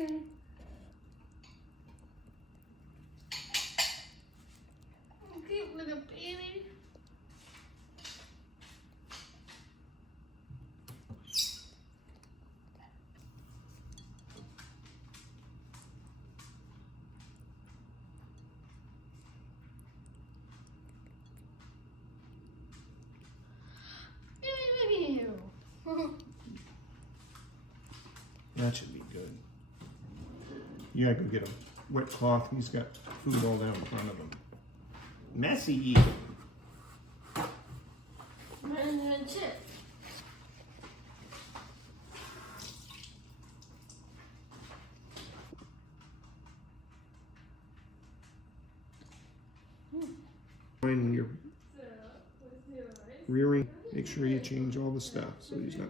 Cute little baby. That should be good. You gotta go get a wet cloth. He's got food all down in front of him. Messy. And chip. When you're rearing, make sure you change all the stuff so he's not